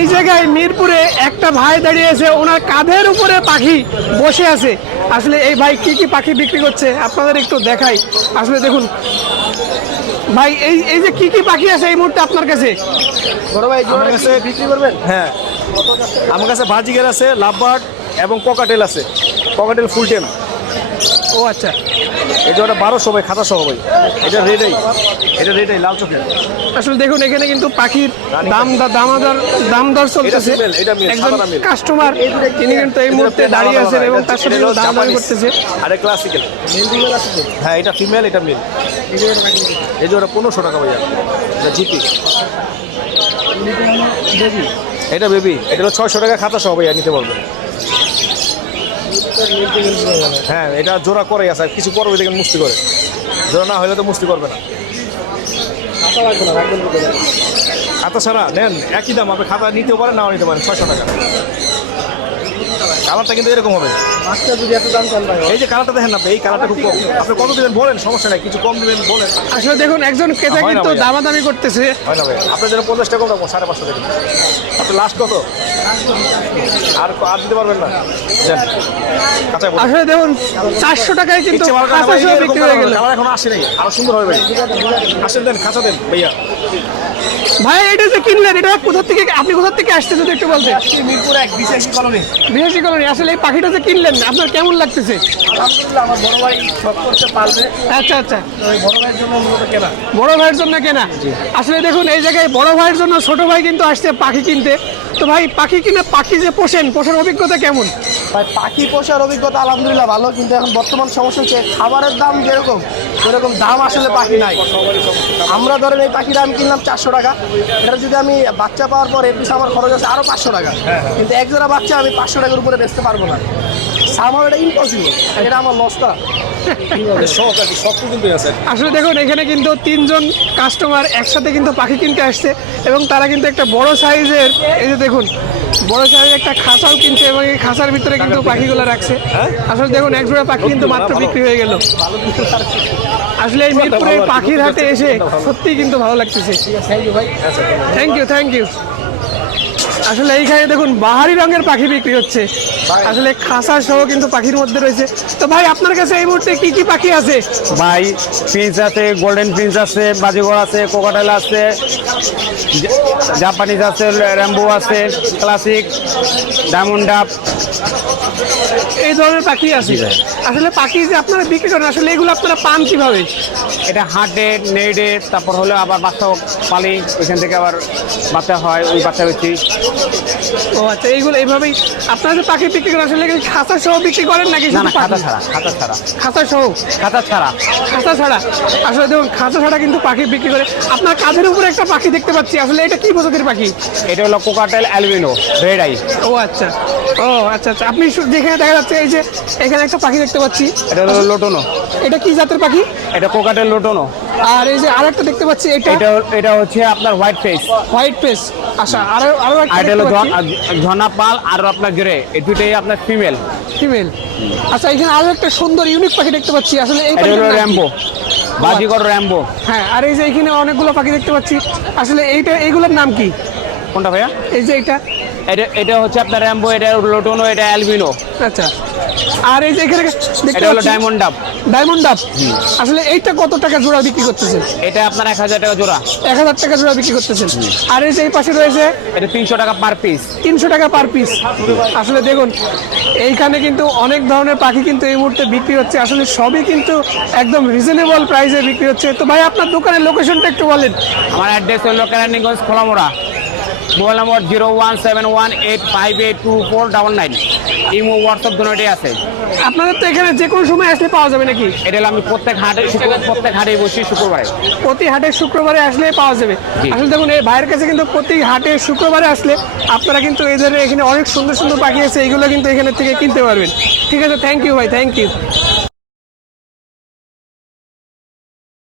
এই জায়গায় মিরপুরে একটা ভাই দাঁড়িয়ে আছে, ওনার কাঁধের উপরে পাখি বসে আছে। আসলে এই ভাই কি কি পাখি বিক্রি করছে আপনাদের একটু দেখাই। আসলে দেখুন ভাই, এই যে কি কি পাখি আছে এই মুহূর্তে আপনার কাছে? বড় ভাই আমার কাছে বিক্রি করবেন? হ্যাঁ, আমার কাছে বাজিগার আছে, লাভবার্ড এবং ককাটেল আছে। ককাটেল ফুল টেম। ও আচ্ছা, এই যে ওটা 1200 ভাই, খাতা সহ ভাই। এটা রেডাই লাল চোখের। আসলে দেখুন এখানে কিন্তু পাখির দাম দর চলতেছে। একজন কাস্টমার তিনি কিন্তু এই মুহূর্তে দাঁড়িয়ে আছেন এবং তার সাথে দাম দাম করতেছে। আরে ক্লাসিক্যাল। হ্যাঁ, এটা ফিমেল, এটা মেল। এই যে ওটা 1500 টাকা ভাইয়া। এটা জিপি। এটা বেবি। এটা হলো 600 টাকা খাতা সহ ভাইয়া, নিতে পারবেন। হ্যাঁ, এটা জোড়া করে আছে, কিছু করবে দেখেন মুস্তি করে। জোড়া না হলে তো মুস্তি করবে না। খাতা ছাড়া নেন একই দাম, আপনি খাতা নিতেও পারেন, নাও নিতে পারেন। 600 টাকা। কালারটা কিন্তু এরকম হবে। এই যে কালারটা দেখেন আপনি, এই কালারটা খুব কম। আপনি কত দেবেন বলেন, সমস্যা নাই, কিছু কম দেবেন বলেন। আসলে দেখুন একজন ক্রেতা কিন্তু দামাদামি করতেছে। হয় না ভাই, আপনার জন্য 50 টাকা কম রাখবো, 550 টাকা। আপনি লাস্ট কত? আর দিতে পারবেন না? আসলে দেখুন 400 টাকায় কিন্তু খাঁচা সহ বিক্রি হয়ে গেল। কালার এখন আসে নাই, আরো সুন্দর হবে ভাই। আসেন, দেন খাঁচা দেন ভাইয়া। ভাই এটা যে কিনলেন, এটা আপনি কোথা থেকে আসছেন যদি একটু বলতেন? মিরপুর 1 বিশাসী কলোনি। বিহাসী কলোনি। আসলে এই পাখিটা যে কিনলেন আপনার কেমন লাগতেছে? আলহামদুলিল্লাহ, আমার বড় ভাই শখ করতে পারবে। আচ্ছা আচ্ছা, বড় ভাইয়ের জন্য মূলত কেনা। বড় ভাইয়ের জন্য কেনা। আসলে দেখুন এই জায়গায় বড় ভাইয়ের জন্য ছোট ভাই কিন্তু আসছে পাখি কিনতে। তো ভাই পাখি কিনে পাখি যে পোষার অভিজ্ঞতা কেমন? ভাই পাখি পোষার অভিজ্ঞতা আলহামদুলিল্লাহ ভালো, কিন্তু এখন বর্তমান সমস্যা হচ্ছে খাবারের দাম যেরকম দাম আসলে পাখি নাই। আমরা ধরেন এই পাখিটা আমি কিনলাম 400 টাকা, এটা যদি আমি বাচ্চা পাওয়ার পর এর পিছনে আমার খরচ আছে আরও 500 টাকা, কিন্তু এক জোড়া বাচ্চা আমি 500 টাকার উপরে বেচতে পারবো না। আমার এটা ইম্পসিবল, এটা আমার লসটা। আসলে দেখুন এখানে কিন্তু 3 জন কাস্টমার একসাথে কিন্তু পাখি কিনতে আসছে এবং তারা কিন্তু একটা বড় সাইজের, এই যে দেখুন বড় সাইজের একটা খাঁচাও কিনছে এবং এই খাঁচার ভিতরে কিন্তু পাখিগুলো রাখছে। আসলে দেখুন এক জোড়া পাখি কিন্তু মাত্র বিক্রি হয়ে গেল। আসলে এই মিরপুরের পাখির হাটে এসে সত্যিই কিন্তু ভালো লাগতেছে। Thank you. আসলে এইখানে দেখুন বাহারি রঙের পাখি বিক্রি হচ্ছে। আসলে খাঁচা সহ কিন্তু পাখির মধ্যে রয়েছে। তো ভাই আপনার কাছে এই মুহূর্তে কি কি পাখি আছে? ভাই প্রিন্স আছে, গোল্ডেন প্রিন্স আছে, বাজিগর আছে, কোকাটেল আছে, জাপানিজ আছে, র্যাম্বো আছে, ক্লাসিক, ডায়মন্ড ডাব, এই ধরনের পাখি আছে। আসলে পাখি যে আপনারা বিক্রি করেন, আসলে এগুলো আপনারা পান কিভাবে? এটা হাটে নেড়ে, তারপর হলো আবার বাচ্চা পালি, ওইখান থেকে আবার বাচ্চা হয়, ওই বাচ্চা বেশি। ও আচ্ছা, এইগুলো এইভাবেই আপনারা যে পাখি বিক্রি করেন আসলে খাঁচা সহ বিক্রি করেন নাকি? না না, খাতা ছাড়া। খাঁচা সহ? খাতা ছাড়া। আসলে দেখুন খাঁচা ছাড়া কিন্তু পাখি বিক্রি করে। আপনার কাঁধের উপরে একটা পাখি দেখতে পাচ্ছি, আসলে এটা কি প্রজাতির পাখি? এটা হলো কোকাটেল অ্যালবিনো রেড আই। ও আচ্ছা, আপনি যেখানে দেখা যাচ্ছে এই যে এখানে একটা পাখি দেখতে পাচ্ছি, এটা হলো লোটনো। এটা কি জাতের পাখি? এটা কোকাটেল লোটনো। আর এই যে আরেকটা দেখতে পাচ্ছি, এটা হচ্ছে আপনার হোয়াইট ফেস। আচ্ছা, আরো এটা হলো ঝর্ণা পাল আর আপনার গ্রে, এই দুটোই আপনার ফিমেল। আচ্ছা, এখানে আরো একটা সুন্দর ইউনিক পাখি দেখতে পাচ্ছি, আসলে এই এটা হলো র্যাম্বো, বাজিগর র্যাম্বো। হ্যাঁ, আর এই যে এখানে অনেকগুলো পাখি দেখতে পাচ্ছি, আসলে এইগুলোর নাম কি? কোনটা ভাইয়া? এই যে এটা হচ্ছে আপনার র্যাম্বো, এটা লোটনো, এটা অ্যালবিনো। আচ্ছা, আর এই যে এখানে এটা হলো ডায়মন্ড ডাব। আসলে এইটা কত টাকা জোড়া বিক্রি করতেছেন? এটা আপনার 1000 টাকা জোড়া। 1000 টাকা জোড়া বিক্রি করতেছেন। আর এই যে এই পাশে রয়েছে, এটা 300 টাকা পার পিস। 300 টাকা পার পিস। আসলে দেখুন এইখানে কিন্তু অনেক ধরনের পাখি কিন্তু এই মুহূর্তে বিক্রি হচ্ছে। আসলে সবই কিন্তু একদম রিজনেবল প্রাইসে বিক্রি হচ্ছে। তো ভাই আপনার দোকানের লোকেশনটা একটু বলেন। আমার অ্যাড্রেস হলো কেরানীগঞ্জ খোলামোড়া, মোবাইল নম্বর 01718582499। ইমো হোয়াটসঅ্যাপ দুটোই আছে। আপনাদের তো এখানে যে কোনো সময় আসলে পাওয়া যাবে নাকি? এটা হলো আমি প্রত্যেক হাটে বসি শুক্রবারে। প্রতি হাটের শুক্রবারে আসলে পাওয়া যাবে। আসলে দেখুন এই ভাইয়ের কাছে কিন্তু প্রতি হাটের শুক্রবারে আসলে আপনারা কিন্তু এই ধরনের এখানে অনেক সুন্দর সুন্দর পাখি আছে, এইগুলো কিন্তু এখানে থেকে কিনতে পারবেন। ঠিক আছে, থ্যাংক ইউ ভাই, থ্যাংক ইউ।